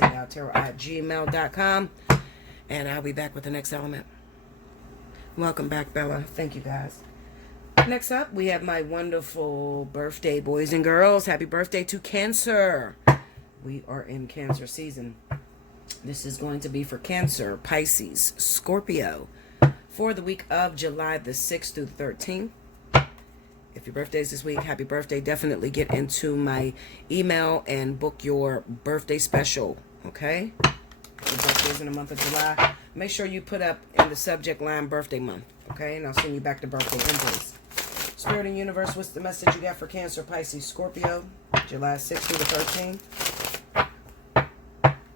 Allseeingeyetarot@gmail.com. And I'll be back with the next element. Welcome back, Bella. Thank you, guys. Next up, we have my wonderful birthday, boys and girls. Happy birthday to Cancer. We are in Cancer season. This is going to be for Cancer, Pisces, Scorpio, for the week of July the 6th through the 13th. If your birthday is this week, happy birthday. Definitely get into my email and book your birthday special, okay? If your birthday is in the month of July, make sure you put up in the subject line birthday month, okay? And I'll send you back the birthday invoice. Spirit and Universe, what's the message you got for Cancer, Pisces, Scorpio, July 6th through the 13th?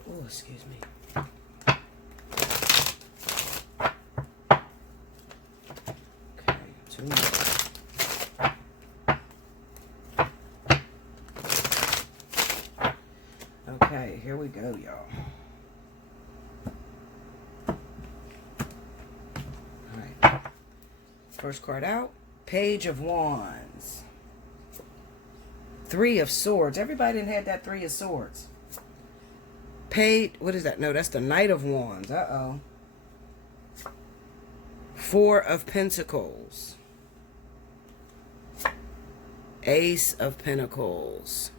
Oh, excuse me. Okay, 2 minutes. Okay, here we go, y'all. Alright. First card out. Page of Wands. 3 of Swords. Everybody didn't have that 3 of Swords. What is that? No, that's the Knight of Wands. Uh-oh. 4 of Pentacles. Ace of Pentacles.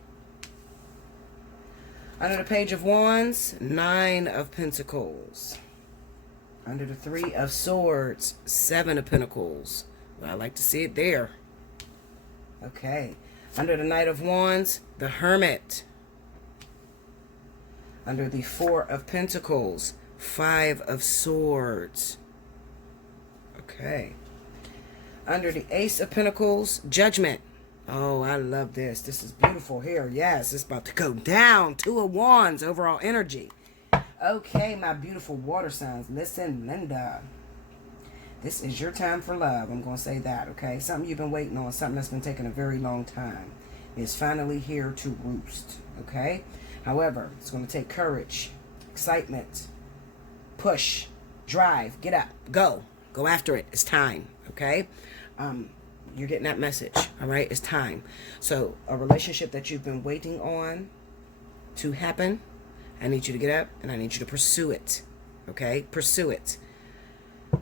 Under the Page of Wands, 9 of Pentacles. Under the 3 of Swords, 7 of Pentacles. Well, I like to see it there. Okay. Under the Knight of Wands, the Hermit. Under the 4 of Pentacles, 5 of Swords. Okay. Under the Ace of Pentacles, Judgment. Oh, I love this. This is beautiful here. Yes, it's about to go down. 2 of Wands, overall energy. Okay, my beautiful water signs. Listen, Linda. This is your time for love. I'm going to say that, okay? Something you've been waiting on, something that's been taking a very long time, is finally here to roost, okay? However, it's going to take courage, excitement, push, drive, get up, go. Go after it. It's time, okay? You're getting that message, all right? It's time. So a relationship that you've been waiting on to happen, I need you to get up and I need you to pursue it, okay? Pursue it.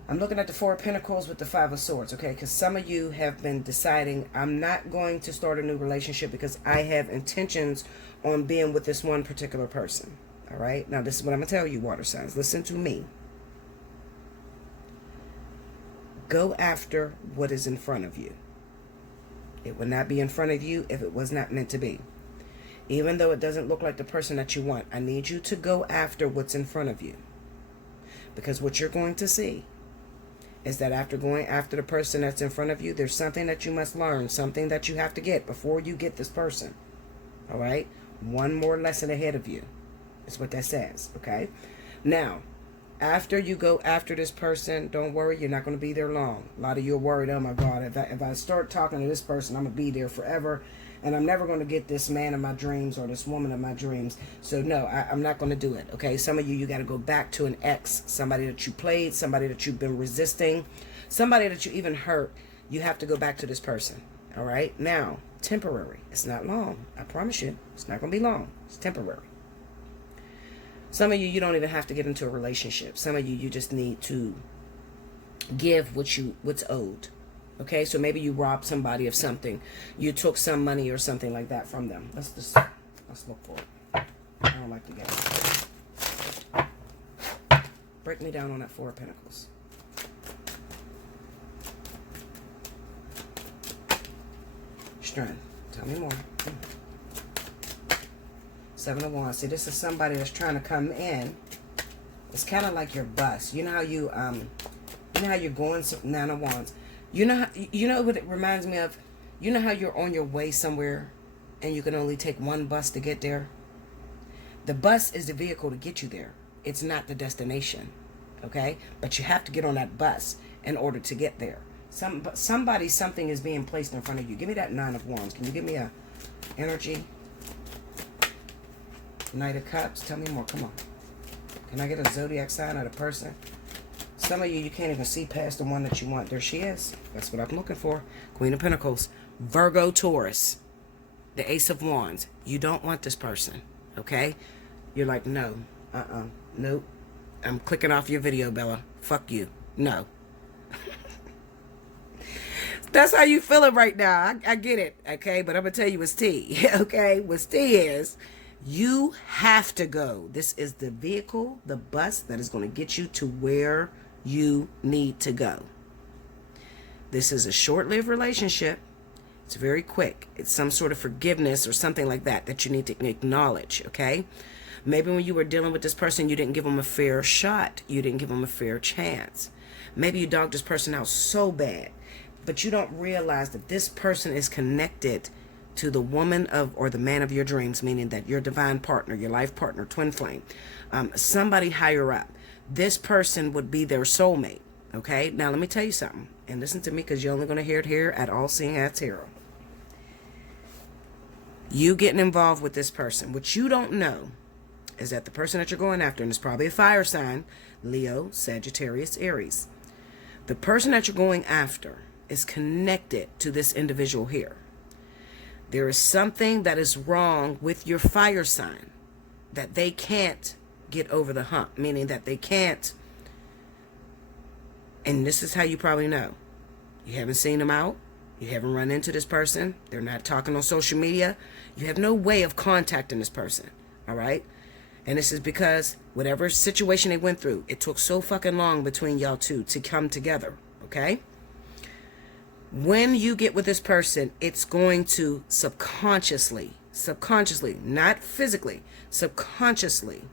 I'm looking at the 4 of Pentacles with the 5 of Swords, okay? Because some of you have been deciding, I'm not going to start a new relationship because I have intentions on being with this one particular person, all right? Now, this is what I'm going to tell you, water signs. Listen to me. Go after what is in front of you. It would not be in front of you if it was not meant to be. Even though it doesn't look like the person that you want, I need you to go after what's in front of you. Because what you're going to see is that after going after the person that's in front of you, there's something that you must learn, something that you have to get before you get this person. All right? One more lesson ahead of you is what that says, okay? Now, after you go after this person, don't worry, you're not going to be there long. A lot of you are worried, oh my God, if I start talking to this person, I'm going to be there forever, and I'm never going to get this man of my dreams or this woman of my dreams. So no, I'm not going to do it, okay? Some of you got to go back to an ex, somebody that you played, somebody that you've been resisting, somebody that you even hurt. You have to go back to this person, all right? Now, temporary. It's not long. I promise you. It's not going to be long. It's temporary. Some of you, you don't even have to get into a relationship. Some of you, you just need to give what's owed. Okay, so maybe you robbed somebody of something. You took some money or something like that from them. Let's look for it. I don't like to get it. Break me down on that 4 of Pentacles. Strength. Tell me more. 7 of Wands. See, this is somebody that's trying to come in. It's kind of like your bus. You know how you're going. 9 of Wands. You know what it reminds me of? You know how you're on your way somewhere and you can only take one bus to get there? The bus is the vehicle to get you there. It's not the destination, okay? But you have to get on that bus in order to get there. Something is being placed in front of you. Give me that 9 of Wands. Can you give me a energy? Knight of Cups. Tell me more. Come on. Can I get a zodiac sign of the person? Some of you can't even see past the one that you want. There she is. That's what I'm looking for. Queen of Pentacles. Virgo, Taurus. The Ace of Wands. You don't want this person. Okay? You're like, no, nope. I'm clicking off your video, Bella. Fuck you. No. That's how you feeling right now. I get it, okay? But I'm going to tell you what's tea, okay? What's tea is you have to go. This is the vehicle, the bus that is going to get you to where you need to go. This is a short-lived relationship. It's very quick. It's some sort of forgiveness or something like that that you need to acknowledge, okay? Maybe when you were dealing with this person, you didn't give them a fair shot. You didn't give them a fair chance. Maybe you dogged this person out so bad, but you don't realize that this person is connected to the woman of or the man of your dreams, meaning that your divine partner, your life partner, twin flame, somebody higher up. This person would be their soulmate, okay? Now, let me tell you something, and listen to me because you're only going to hear it here at Allseeingeyetarot. You getting involved with this person, what you don't know is that the person that you're going after, and it's probably a fire sign, Leo, Sagittarius, Aries. The person that you're going after is connected to this individual here. There is something that is wrong with your fire sign that they can't get over the hump, meaning that they can't, and this is how you probably know. You haven't seen them out. You haven't run into this person. They're not talking on social media. You have no way of contacting this person, all right? And this is because whatever situation they went through, it took so fucking long between y'all two to come together, okay? When you get with this person, it's going to subconsciously, not physically, subconsciously,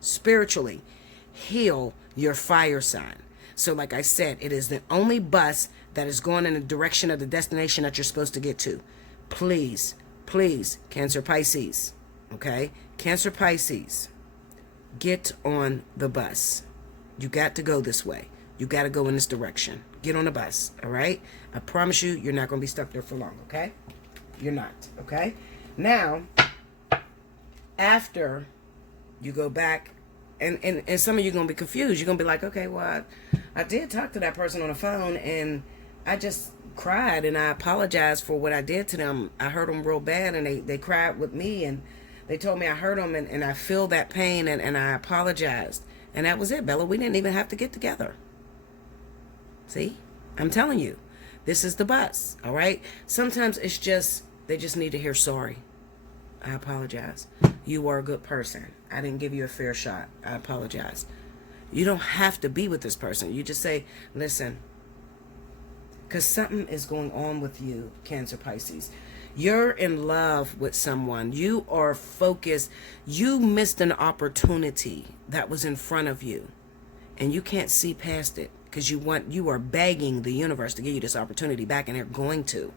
spiritually heal your fire sign. So like I said, it is the only bus that is going in the direction of the destination that you're supposed to get to. Please, please, Cancer Pisces, okay? Cancer Pisces, get on the bus. You got to go this way. You got to go in this direction. Get on the bus, all right? I promise you, you're not going to be stuck there for long, okay? You're not, okay? Now, after you go back, and some of you are going to be confused. You're going to be like, okay, well, I did talk to that person on the phone, and I just cried, and I apologized for what I did to them. I hurt them real bad, and they cried with me, and they told me I hurt them, and I feel that pain, and I apologized. And that was it, Bella. We didn't even have to get together. See? I'm telling you. This is the bus, all right? Sometimes it's just, they just need to hear sorry. I apologize. You are a good person. I didn't give you a fair shot. I apologize. You don't have to be with this person. You just say, listen, because something is going on with you, Cancer Pisces. You're in love with someone. You are focused. You missed an opportunity that was in front of you, and you can't see past it because you are begging the universe to give you this opportunity back, and they're going to.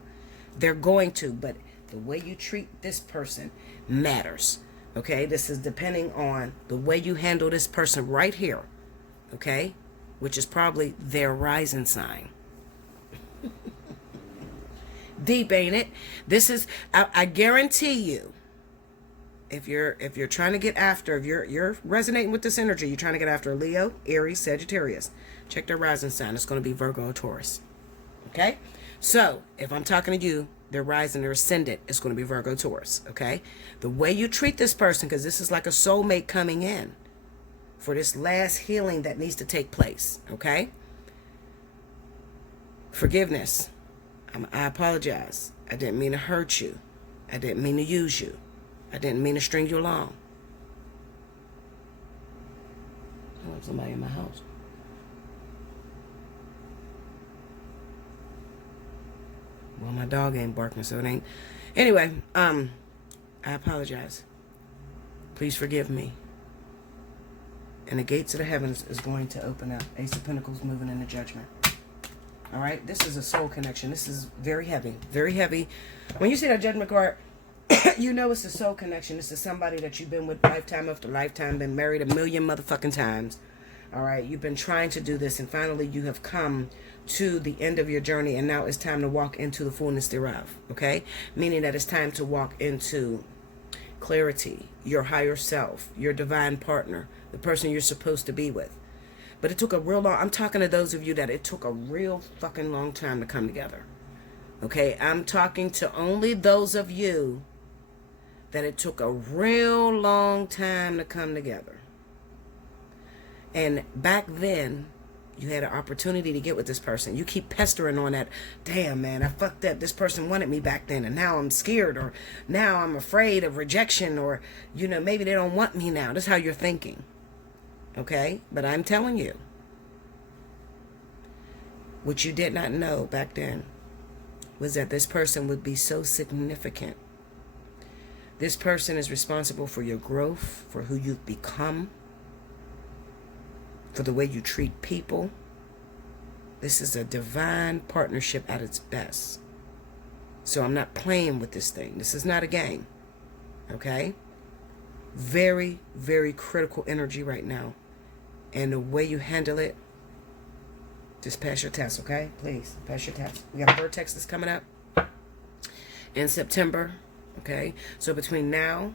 But the way you treat this person matters. Okay, this is depending on the way you handle this person right here. Okay, which is probably their rising sign. Deep, ain't it? This is, I guarantee you, if you're trying to get after, if you're resonating with this energy, you're trying to get after Leo, Aries, Sagittarius, check their rising sign. It's going to be Virgo or Taurus. Okay, so if I'm talking to you, their rising, their ascendant is going to be Virgo, Taurus. Okay, the way you treat this person, because this is like a soulmate coming in for this last healing that needs to take place. Okay, forgiveness. I apologize. I didn't mean to hurt you. I didn't mean to use you. I didn't mean to string you along. I have somebody in my house. Well, my dog ain't barking, so it ain't. Anyway, I apologize. Please forgive me. And the gates of the heavens is going to open up. Ace of Pentacles moving into judgment. All right, this is a soul connection. This is very heavy, very heavy. When you see that judgment card, you know it's a soul connection. This is somebody that you've been with lifetime after lifetime, been married a million motherfucking times. All right, you've been trying to do this, and finally you have come to the end of your journey, and now it's time to walk into the fullness thereof. Okay, meaning that it's time to walk into clarity, your higher self, your divine partner, the person you're supposed to be with. But it took a real long, I'm talking to those of you that it took a real fucking long time to come together. Okay, I'm talking to only those of you that it took a real long time to come together. And back then, you had an opportunity to get with this person. You keep pestering on that, damn, man, I fucked up. This person wanted me back then, and now I'm scared, or now I'm afraid of rejection, or, you know, maybe they don't want me now. That's how you're thinking. Okay? But I'm telling you, what you did not know back then was that this person would be so significant. This person is responsible for your growth, for who you've become, for the way you treat people. This is a divine partnership at its best. So I'm not playing with this thing. This is not a game. Okay? Very, very critical energy right now. And the way you handle it, just pass your test, okay? Please, pass your test. We got a vertex that's coming up in September, okay? So between now,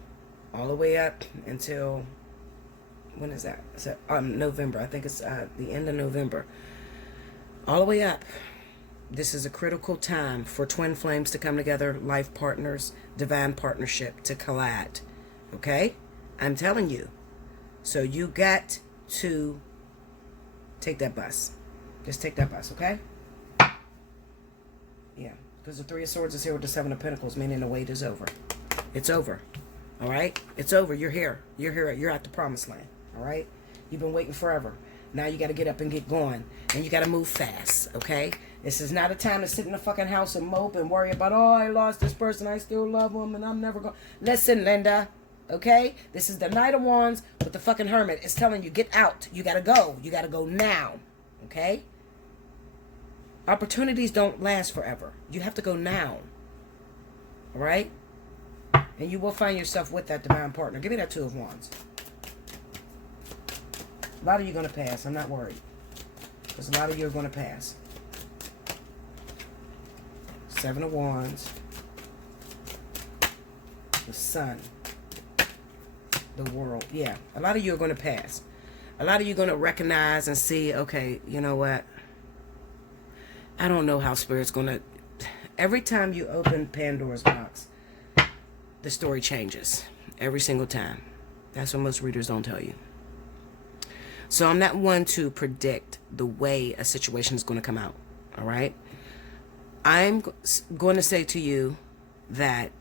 all the way up until, when is that? It's November. I think it's the end of November. All the way up. This is a critical time for twin flames to come together, life partners, divine partnership to collide, okay? I'm telling you. So you got to take that bus. Just take that bus, okay? Yeah, because the Three of Swords is here with the Seven of Pentacles, meaning the wait is over. It's over, all right? It's over. You're here. You're here. You're at the promised land, all right? You've been waiting forever. Now you got to get up and get going, and you got to move fast, okay? This is not a time to sit in the fucking house and mope and worry about, oh, I lost this person, I still love them, and I'm never going. Listen, Linda, okay? This is the Knight of Wands with the fucking Hermit. It's telling you, get out. You got to go. You got to go now, okay? Opportunities don't last forever. You have to go now. All right? And you will find yourself with that divine partner. Give me that Two of Wands. A lot of you are going to pass. I'm not worried. Because a lot of you are going to pass. Seven of Wands. The Sun. The World. Yeah. A lot of you are going to pass. A lot of you are going to recognize and see, okay, you know what? I don't know how Spirit's going to... Every time you open Pandora's box, the story changes. Every single time. That's what most readers don't tell you. So I'm not one to predict the way a situation is going to come out. All right? I'm going to say to you that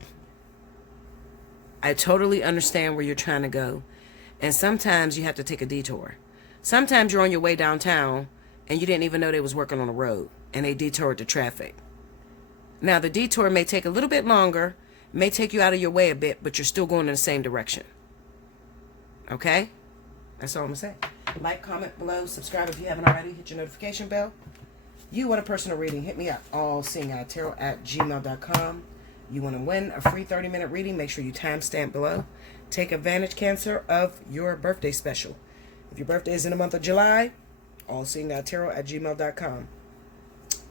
I totally understand where you're trying to go. And sometimes you have to take a detour. Sometimes you're on your way downtown and you didn't even know they was working on the road. And they detoured the traffic. Now, the detour may take a little bit longer, may take you out of your way a bit, but you're still going in the same direction. Okay? That's all I'm going to say. Like, comment below, subscribe if you haven't already, hit your notification bell. You want a personal reading, hit me up, allseeingeyetarot@gmail.com. You want to win a free 30-minute reading, make sure you timestamp below. Take advantage, Cancer, of your birthday special. If your birthday is in the month of July, allseeingeyetarot@gmail.com.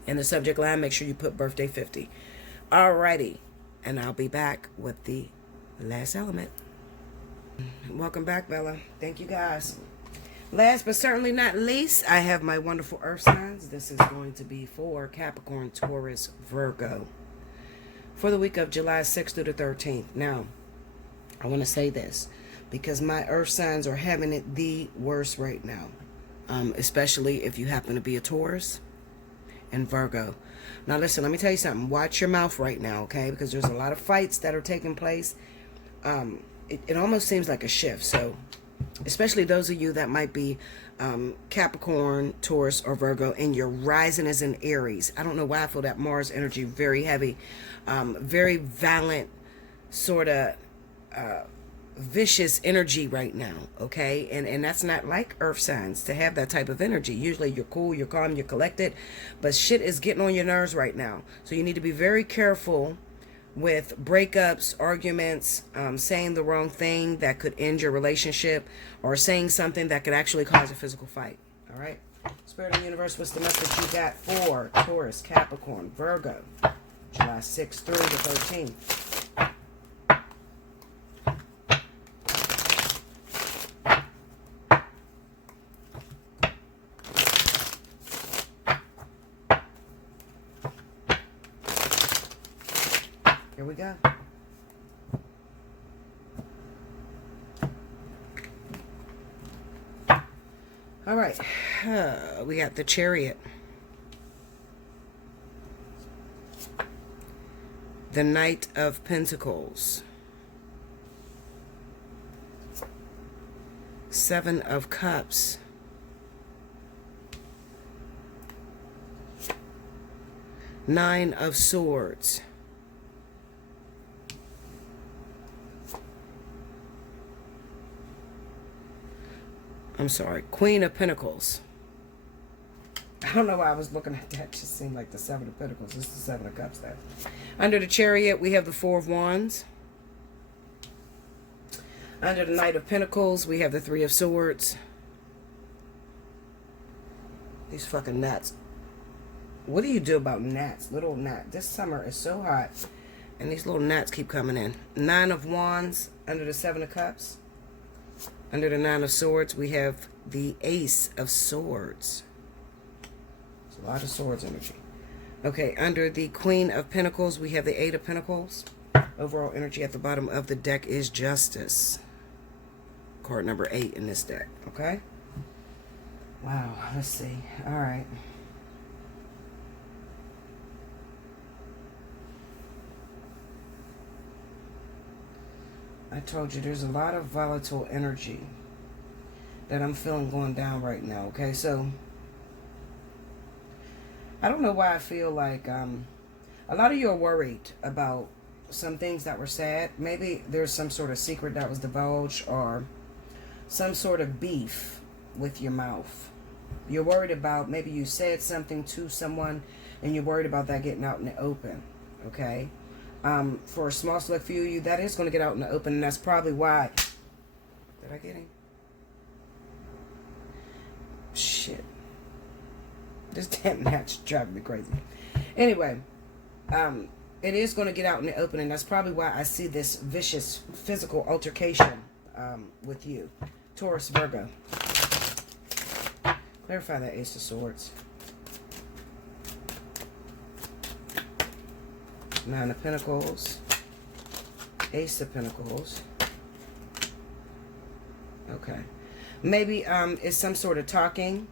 In the subject line, make sure you put birthday 50. Alrighty. And I'll be back with the last element. Welcome back, Bella. Thank you, guys. Last but certainly not least, I have my wonderful earth signs. This is going to be for Capricorn, Taurus, Virgo. For the week of July 6th through the 13th. Now, I want to say this. Because my earth signs are having it the worst right now. Especially if you happen to be a Taurus and Virgo. Now listen, let me tell you something. Watch your mouth right now, okay? Because there's a lot of fights that are taking place. It almost seems like a shift. So, especially those of you that might be Capricorn, Taurus, or Virgo, and your rising is in Aries. I don't know why I feel that Mars energy very heavy. Very violent, sort of vicious energy right now, okay? And that's not like earth signs to have that type of energy. Usually you're cool, you're calm, you're collected, but shit is getting on your nerves right now. So you need to be very careful with breakups, arguments, saying the wrong thing that could end your relationship, or saying something that could actually cause a physical fight. All right? Spirit of the universe, what's the message you got for Taurus, Capricorn, Virgo, July 6th through the 13th? Here we go. We got the Chariot. The Knight of Pentacles. Seven of Cups. Nine of Swords. I'm sorry, Queen of Pentacles. I don't know why I was looking at that. It just seemed like the Seven of Pentacles. This is the Seven of Cups there. Under the Chariot, we have the Four of Wands. Under the Knight of Pentacles, we have the Three of Swords. These fucking gnats. What do you do about gnats? Little gnat. This summer is so hot, and these little gnats keep coming in. Nine of Wands under the Seven of Cups. Under the Nine of Swords, we have the Ace of Swords. It's a lot of swords energy. Okay, under the Queen of Pentacles, we have the Eight of Pentacles. Overall energy at the bottom of the deck is Justice. Card number 8 in this deck, okay? Wow, let's see. All right. I told you there's a lot of volatile energy that I'm feeling going down right now, okay? So, I don't know why I feel like a lot of you are worried about some things that were said. Maybe there's some sort of secret that was divulged or some sort of beef with your mouth. You're worried about, maybe you said something to someone and you're worried about that getting out in the open, okay? For a small select few of you, that is going to get out in the open, and that's probably why. Did I get him? Shit. This damn match driving me crazy. Anyway, it is going to get out in the open, and that's probably why I see this vicious physical altercation with you. Taurus, Virgo. Clarify that Ace of Swords. Nine of Pentacles. Ace of Pentacles. Okay. Maybe it's some sort of talking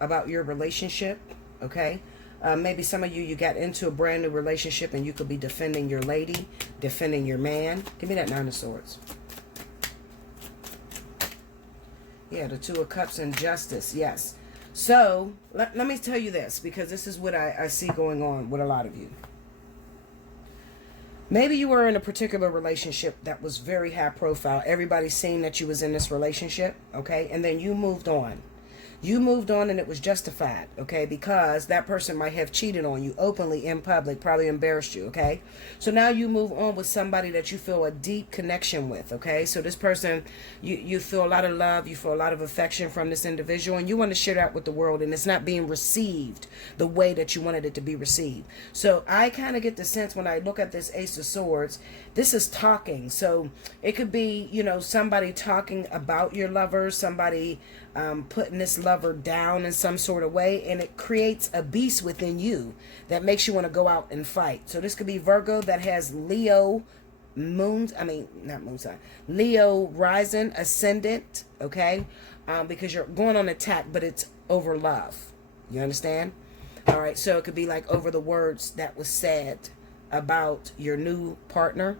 about your relationship. Okay. Maybe some of you got into a brand new relationship and you could be defending your lady, defending your man. Give me that Nine of Swords. Yeah, the Two of Cups and Justice. Yes. So, let me tell you this, because this is what I see going on with a lot of you. Maybe you were in a particular relationship that was very high profile. Everybody's seen that you was in this relationship, okay? And then you moved on. You moved on and it was justified, okay? Because that person might have cheated on you openly in public, probably embarrassed you, okay? So now you move on with somebody that you feel a deep connection with, okay? So this person, you feel a lot of love, you feel a lot of affection from this individual, and you want to share that with the world, and it's not being received the way that you wanted it to be received. So I kind of get the sense when I look at this Ace of Swords, this is talking. So it could be, you know, somebody talking about your lover, somebody putting this lover down in some sort of way, and it creates a beast within you that makes you want to go out and fight. So this could be Virgo that has Leo Leo rising, ascendant, okay? Because you're going on attack, but it's over love. You understand? All right, so it could be like over the words that was said about your new partner.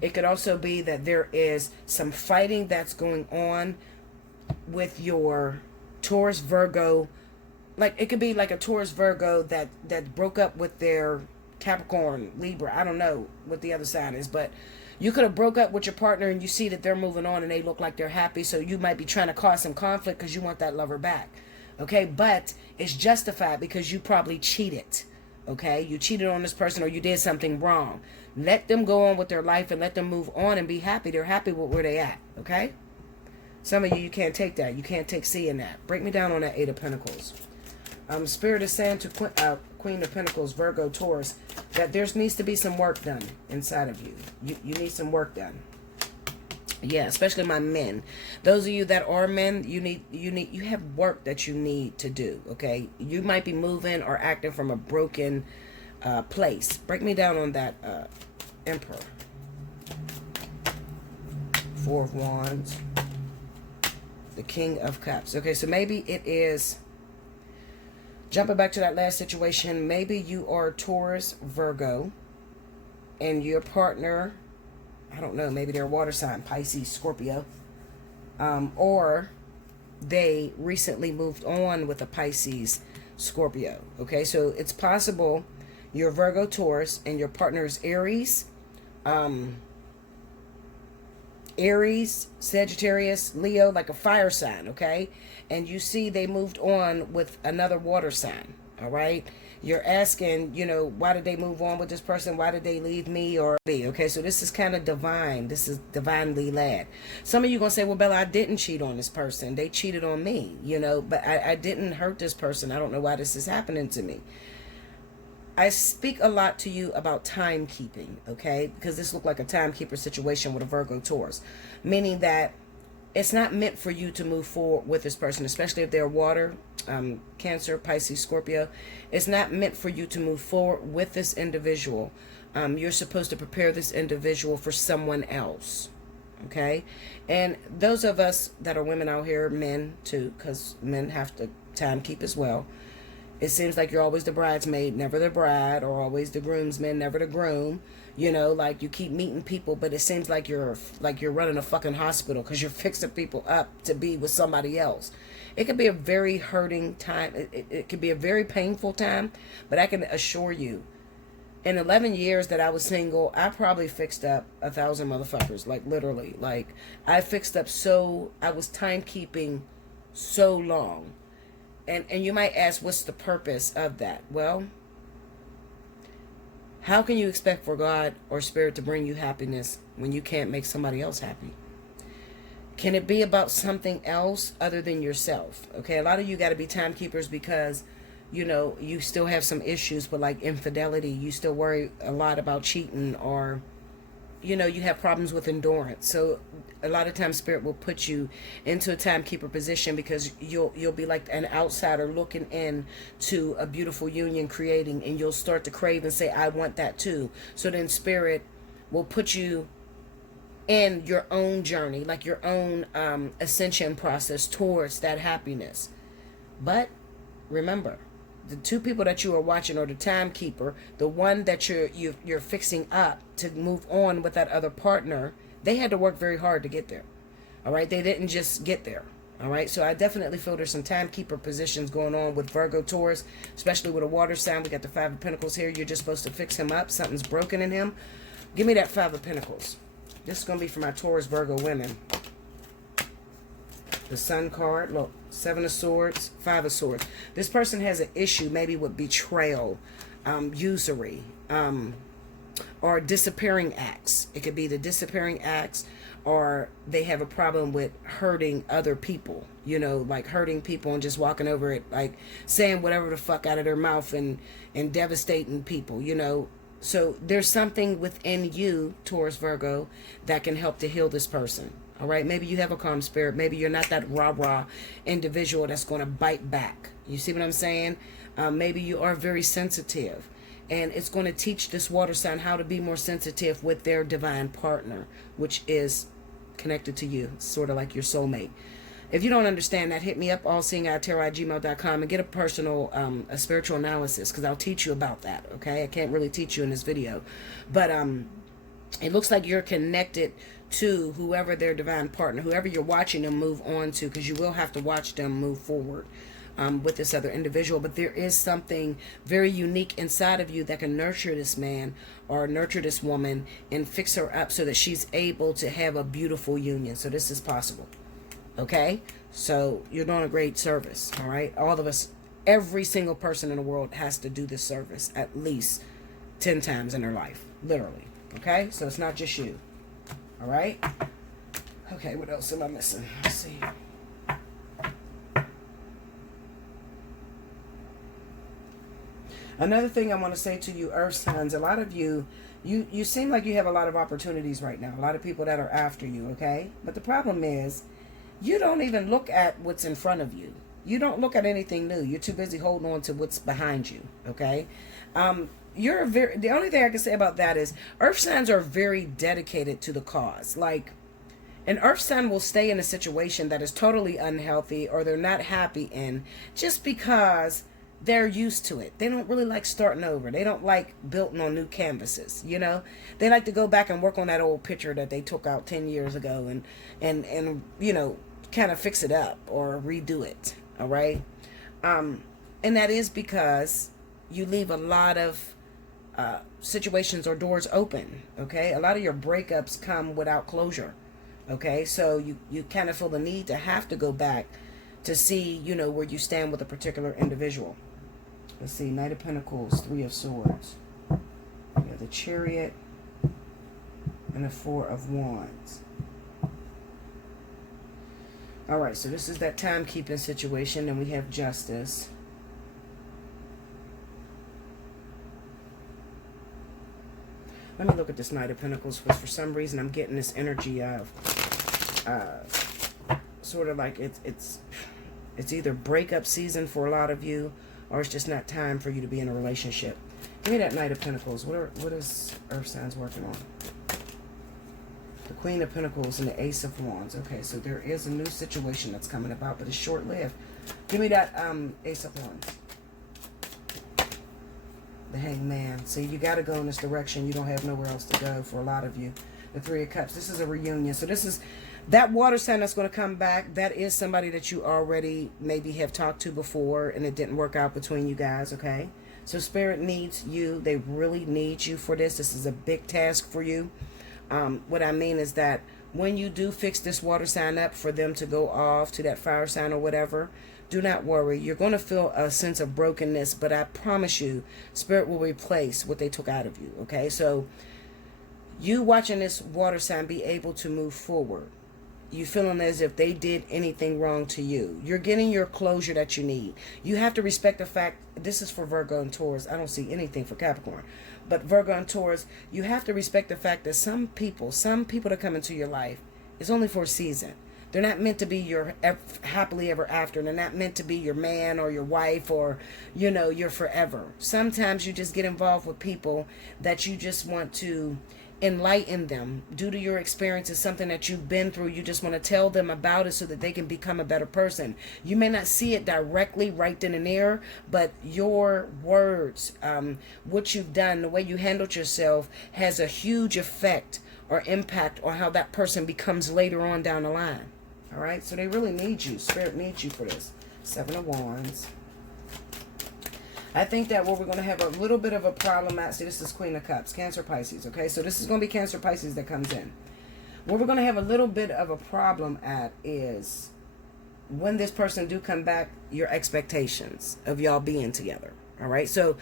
It could also be that there is some fighting that's going on with your Taurus, Virgo. Like it could be like a Taurus, Virgo that broke up with their Capricorn, Libra. I don't know what the other sign is, but you could have broke up with your partner and you see that they're moving on and they look like they're happy. So you might be trying to cause some conflict because you want that lover back. Okay, but it's justified because you probably cheated. Okay, you cheated on this person or you did something wrong. Let them go on with their life and let them move on and be happy. They're happy with where they at. Okay. Some of you can't take that. You can't take seeing that. Break me down on that Eight of Pentacles. Spirit is saying to Queen of Pentacles, Virgo, Taurus, that there needs to be some work done inside of you. You need some work done. Yeah, especially my men. Those of you that are men, you have work that you need to do. Okay, you might be moving or acting from a broken place. Break me down on that Emperor. Four of Wands. The King of Cups. Okay, so maybe it is Jumping back to that last situation, maybe you are Taurus, Virgo, and your partner, I don't know, maybe they're water sign, Pisces, Scorpio, or they recently moved on with a Pisces, Scorpio. Okay, so it's possible you're Virgo, Taurus, and your partner is Aries, Sagittarius, Leo, like a fire sign, okay? And you see they moved on with another water sign, all right? You're asking, you know, why did they move on with this person? Why did they leave me or me? Okay, so this is kind of divine. This is divinely led. Some of you going to say, well, Bella, I didn't cheat on this person. They cheated on me, you know, but I didn't hurt this person. I don't know why this is happening to me. I speak a lot to you about timekeeping, okay? Because this looked like a timekeeper situation with a Virgo Taurus. Meaning that it's not meant for you to move forward with this person, especially if they're water, Cancer, Pisces, Scorpio. It's not meant for you to move forward with this individual. You're supposed to prepare this individual for someone else, okay? And those of us that are women out here, men too, because men have to timekeep as well. It seems like you're always the bridesmaid, never the bride, or always the groomsman, never the groom. You know, like you keep meeting people, but it seems like you're running a fucking hospital because you're fixing people up to be with somebody else. It could be a very hurting time. It could be a very painful time, but I can assure you, in 11 years that I was single, I probably fixed up 1,000 motherfuckers. Like literally, like I fixed up I was timekeeping so long. And you might ask, what's the purpose of that? Well, how can you expect for God or Spirit to bring you happiness when you can't make somebody else happy? Can it be about something else other than yourself? Okay, a lot of you got to be timekeepers because, you know, you still have some issues with like infidelity. You still worry a lot about cheating, or, you know, you have problems with endurance. So a lot of times Spirit will put you into a timekeeper position because you'll be like an outsider looking in to a beautiful union creating, and you'll start to crave and say, I want that too. So then Spirit will put you in your own journey, like your own ascension process towards that happiness. But remember, the two people that you are watching are the timekeeper, the one that you're fixing up to move on with that other partner. They had to work very hard to get there. All right, they didn't just get there. All right, so I definitely feel there's some timekeeper positions going on with Virgo Taurus, especially with a water sign. We got the Five of Pentacles here. You're just supposed to fix him up. Something's broken in him. Give me that Five of Pentacles. This is going to be for my Taurus Virgo women. The Sun card, look, Seven of Swords, Five of Swords. This person has an issue maybe with betrayal, usury, or disappearing acts. It could be the disappearing acts, or they have a problem with hurting other people, you know, like hurting people and just walking over it, like saying whatever the fuck out of their mouth and devastating people, you know. So there's something within you, Taurus Virgo, that can help to heal this person. All right, maybe you have a calm spirit. Maybe you're not that rah-rah individual that's going to bite back. You see what I'm saying? Maybe you are very sensitive. And it's going to teach this water sign how to be more sensitive with their divine partner, which is connected to you, sort of like your soulmate. If you don't understand that, hit me up, allseeingeyetarot@gmail.com, and get a personal, a spiritual analysis, because I'll teach you about that, okay? I can't really teach you in this video. But it looks like you're connected to whoever their divine partner, whoever you're watching them move on to, because you will have to watch them move forward with this other individual. But there is something very unique inside of you that can nurture this man or nurture this woman and fix her up so that she's able to have a beautiful union. So this is possible. Okay? So you're doing a great service. All right? All of us, every single person in the world has to do this service at least 10 times in their life. Literally. Okay? So it's not just you. All right? Okay, what else am I missing? Let's see. Another thing I want to say to you, Earth signs, a lot of you seem like you have a lot of opportunities right now. A lot of people that are after you, okay? But the problem is, you don't even look at what's in front of you. You don't look at anything new. You're too busy holding on to what's behind you, okay? The only thing I can say about that is Earth signs are very dedicated to the cause. Like, an Earth sign will stay in a situation that is totally unhealthy or they're not happy in just because they're used to it. They don't really like starting over. They don't like building on new canvases, you know. They like to go back and work on that old picture that they took out 10 years ago and you know, kind of fix it up or redo it, all right? And that is because you leave a lot of situations or doors open, okay? A lot of your breakups come without closure, okay? So you kind of feel the need to have to go back to see, you know, where you stand with a particular individual. Let's see, Knight of Pentacles, Three of Swords. You have the Chariot and the Four of Wands. All right, so this is that timekeeping situation, and we have Justice. Let me look at this Knight of Pentacles, because for some reason I'm getting this energy of sort of like it's either breakup season for a lot of you, or it's just not time for you to be in a relationship. Give me that Knight of Pentacles. What is Earth signs working on? The Queen of Pentacles and the Ace of Wands. Okay, so there is a new situation that's coming about, but it's short-lived. Give me that Ace of Wands. The Hangman. See, you got to go in this direction. You don't have nowhere else to go for a lot of you. The Three of Cups. This is a reunion. So this is that water sign that's going to come back. That is somebody that you already maybe have talked to before and it didn't work out between you guys, okay? So Spirit needs you. They really need you for this. This is a big task for you. What I mean is that when you do fix this water sign up for them to go off to that fire sign or whatever, do not worry. You're going to feel a sense of brokenness, but I promise you, Spirit will replace what they took out of you, okay? So you watching this water sign be able to move forward. You feeling as if they did anything wrong to you. You're getting your closure that you need. You have to respect the fact, this is for Virgo and Taurus. I don't see anything for Capricorn. But Virgo and Taurus, you have to respect the fact that some people that come into your life is only for a season. They're not meant to be your happily ever after. They're not meant to be your man or your wife or, you know, your forever. Sometimes you just get involved with people that you just want to enlighten them due to your experiences, something that you've been through. You just want to tell them about it so that they can become a better person. You may not see it directly right then and there, but your words, what you've done, the way you handled yourself has a huge effect or impact on how that person becomes later on down the line. All right, so they really need you. Spirit needs you for this. Seven of Wands. I think that where we're going to have a little bit of a problem at, see, this is Queen of Cups, Cancer, Pisces, okay? So this is going to be Cancer, Pisces that comes in. Where we're going to have a little bit of a problem at is when this person do come back, your expectations of y'all being together, all right? So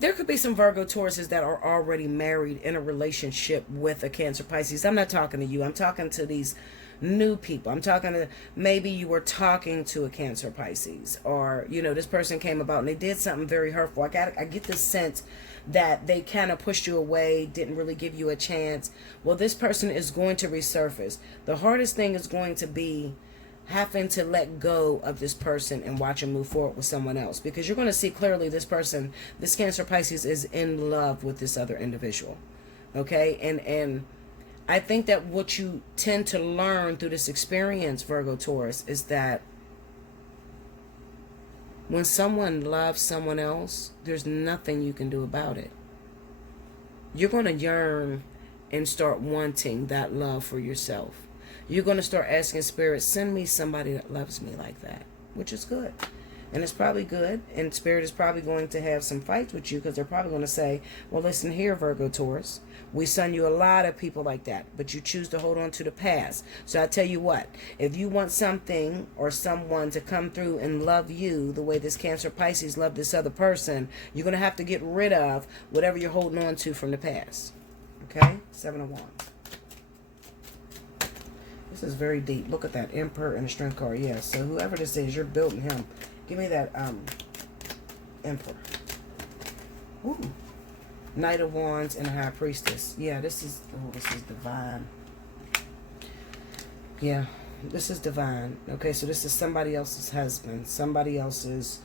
there could be some Virgo Tauruses that are already married in a relationship with a Cancer, Pisces. I'm not talking to you. I'm talking to these new people. I'm talking to, maybe you were talking to a Cancer, Pisces, or, you know, this person came about and they did something very hurtful. I get this sense that they kind of pushed you away, didn't really give you a chance. Well, this person is going to resurface. The hardest thing is going to be having to let go of this person and watch him move forward with someone else, because you're going to see clearly this person, this Cancer, Pisces, is in love with this other individual, okay? And I think that what you tend to learn through this experience, Virgo, Taurus, is that when someone loves someone else, there's nothing you can do about it. You're going to yearn and start wanting that love for yourself. You're going to start asking Spirit, send me somebody that loves me like that, which is good. And it's probably good. And Spirit is probably going to have some fights with you, because they're probably going to say, well, listen here, Virgo, Taurus. We send you a lot of people like that, but you choose to hold on to the past. So I tell you what, if you want something or someone to come through and love you the way this Cancer, Pisces loved this other person, you're going to have to get rid of whatever you're holding on to from the past. Okay? Seven of Wands. This is very deep. Look at that Emperor and the Strength card. Yes. So whoever this is, you're building him. Give me that Emperor. Ooh. Knight of Wands and a High Priestess. Yeah, this is divine. Yeah, this is divine. Okay, so this is somebody else's husband, somebody else's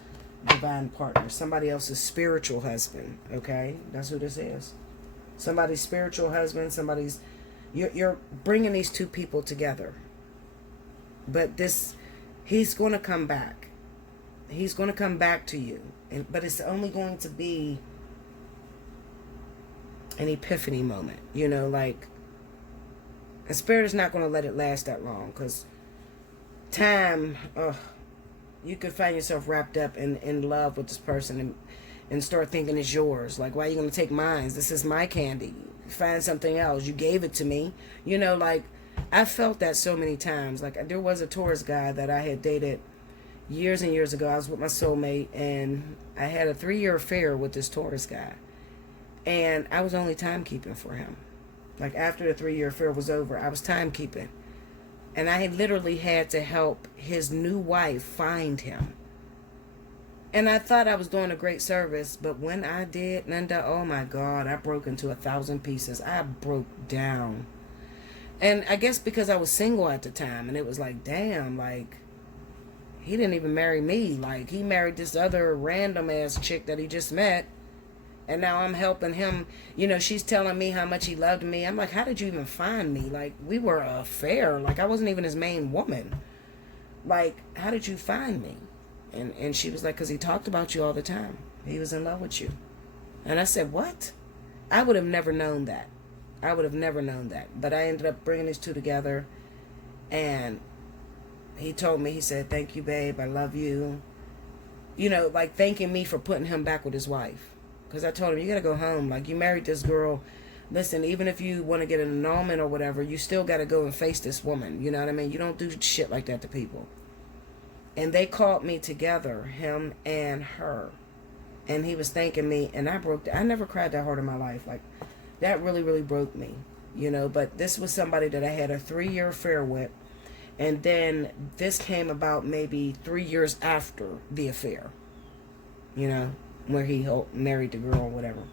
divine partner, somebody else's spiritual husband. Okay, that's who this is. Somebody's spiritual husband, somebody's... You're bringing these two people together. But he's going to come back. he's going to come back to you. But it's only going to be an epiphany moment. You know, like, the spirit is not going to let it last that long. Because time, you could find yourself wrapped up in love with this person and start thinking it's yours. Like, why are you going to take mine? This is my candy. Find something else. You gave it to me. You know, like, I felt that so many times. Like, there was a Taurus guy that I had dated years and years ago. I was with my soulmate, and I had a 3-year affair with this Taurus guy. And I was only timekeeping for him. Like, after the 3-year affair was over, I was timekeeping. And I literally had to help his new wife find him. And I thought I was doing a great service, but when I did, Linda, oh my God, I broke into 1,000 pieces. I broke down. And I guess because I was single at the time, and it was like, damn, like, he didn't even marry me. Like, he married this other random ass chick that he just met. And now I'm helping him. You know, she's telling me how much he loved me. I'm like, how did you even find me? Like, we were an affair. Like, I wasn't even his main woman. Like, how did you find me? And she was like, because he talked about you all the time. He was in love with you. And I said, what? I would have never known that. I would have never known that. But I ended up bringing these two together. And he told me, he said, thank you, babe. I love you. You know, like, thanking me for putting him back with his wife. Because I told him, you got to go home. Like, you married this girl. Listen, even if you want to get an annulment or whatever, you still got to go and face this woman. You know what I mean? You don't do shit like that to people. And they called me together, him and her. And he was thanking me. And I never cried that hard in my life. Like, that really, really broke me. You know, but this was somebody that I had a 3-year affair with. And then this came about maybe 3 years after the affair. You know, where he married the girl or whatever.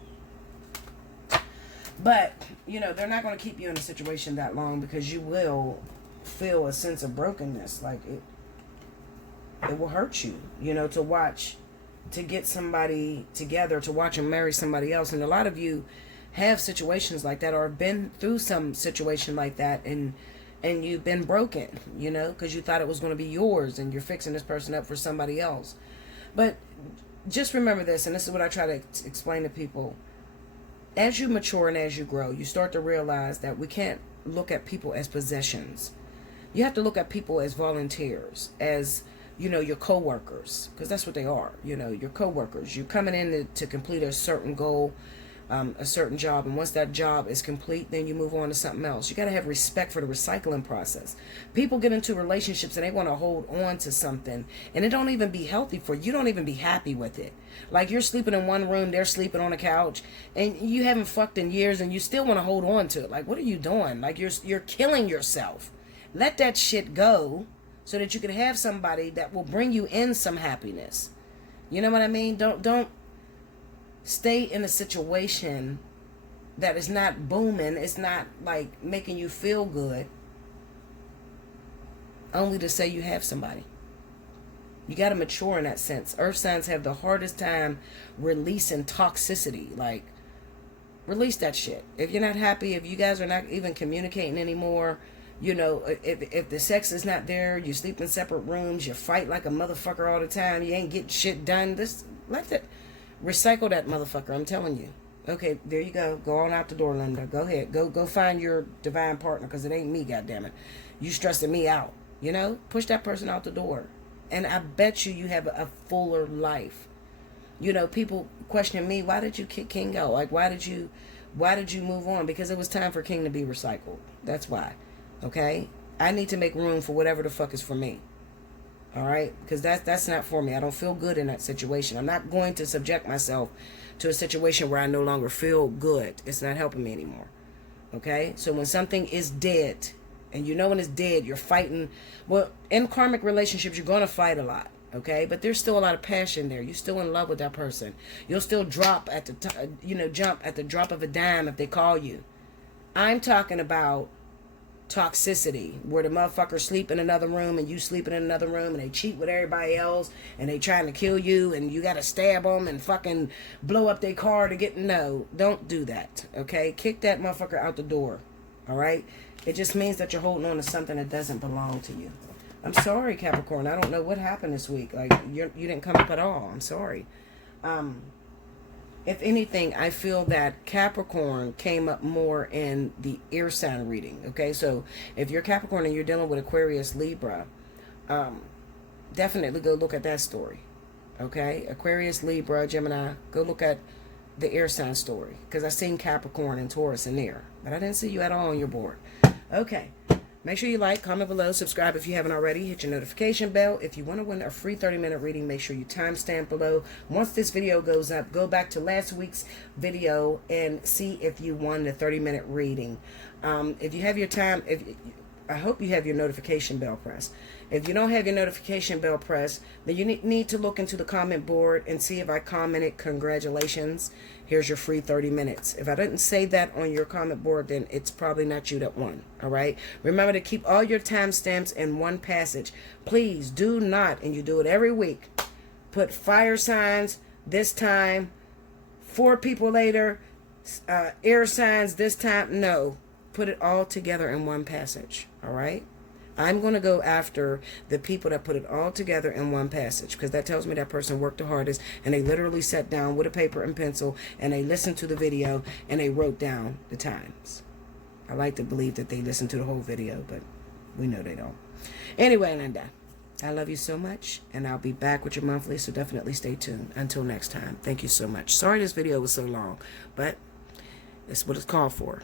But, you know, they're not going to keep you in a situation that long, because you will feel a sense of brokenness. Like, it will hurt you, you know, to get somebody together, to watch them marry somebody else. And a lot of you have situations like that, or have been through some situation like that, and you've been broken, you know, because you thought it was going to be yours, and you're fixing this person up for somebody else. But just remember this, and this is what I try to explain to people. As you mature and as you grow, you start to realize that we can't look at people as possessions. You have to look at people as volunteers, as, you know, your co-workers, because that's what they are. You know, your co-workers. You're coming in to complete a certain goal, a certain job, and once that job is complete, then you move on to something else. You got to have respect for the recycling process. People get into relationships and they want to hold on to something, and it don't even be healthy for you. You don't even be happy with it. Like, you're sleeping in one room, they're sleeping on a couch, and you haven't fucked in years, and you still want to hold on to it. Like, what are you doing? Like, you're killing yourself. Let that shit go, so that you can have somebody that will bring you in some happiness. You know what I mean? Don't stay in a situation that is not booming. It's not like making you feel good, only to say you have somebody. You got to mature in that sense. Earth signs have the hardest time releasing toxicity. Like, release that shit. If you're not happy, if you guys are not even communicating anymore, you know, if the sex is not there, you sleep in separate rooms, you fight like a motherfucker all the time, you ain't getting shit done, let that, recycle that motherfucker, I'm telling you. Okay, there you go. Go on out the door, Linda. Go ahead. Go find your divine partner, because it ain't me, goddammit. You stressing me out, you know? Push that person out the door. And I bet you have a fuller life. You know, people question me, why did you kick King out? Like, why did you move on? Because it was time for King to be recycled. That's why. Okay? I need to make room for whatever the fuck is for me. All right? Because that's not for me. I don't feel good in that situation. I'm not going to subject myself to a situation where I no longer feel good. It's not helping me anymore. Okay? So when something is dead, and you know when it's dead, you're fighting. Well, in karmic relationships, you're going to fight a lot. Okay? But there's still a lot of passion there. You're still in love with that person. You'll still drop at the jump at the drop of a dime if they call you. I'm talking about toxicity, where the motherfucker sleep in another room and you sleeping in another room, and they cheat with everybody else, and they trying to kill you, and you gotta stab them and fucking blow up their car to get. No, don't do that. Okay? Kick that motherfucker out the door. All right? It just means that you're holding on to something that doesn't belong to you. I'm sorry, Capricorn. I don't know what happened this week. Like, you didn't come up at all. I'm sorry. If anything, I feel that Capricorn came up more in the air sign reading. Okay, so if you're Capricorn and you're dealing with Aquarius, Libra, definitely go look at that story. Okay, Aquarius, Libra, Gemini, go look at the air sign story, because I seen Capricorn and Taurus in there, but I didn't see you at all on your board. Okay, make sure you like, comment below, subscribe if you haven't already, hit your notification bell. If you want to win a free 30-minute reading, make sure you timestamp below. Once this video goes up, go back to last week's video and see if you won the 30-minute reading. If you have your time, I hope you have your notification bell pressed. If you don't have your notification bell pressed, then you need to look into the comment board and see if I commented, congratulations, here's your free 30 minutes. If I didn't say that on your comment board, then it's probably not you that won, all right? Remember to keep all your timestamps in one passage. Please do not, and you do it every week, put fire signs this time, 4 people later, air signs this time. No, put it all together in one passage, all right? I'm going to go after the people that put it all together in one passage, because that tells me that person worked the hardest and they literally sat down with a paper and pencil and they listened to the video and they wrote down the times. I like to believe that they listened to the whole video, but we know they don't. Anyway, Linda, I love you so much, and I'll be back with your monthly, so definitely stay tuned. Until next time, thank you so much. Sorry this video was so long, but it's what it's called for.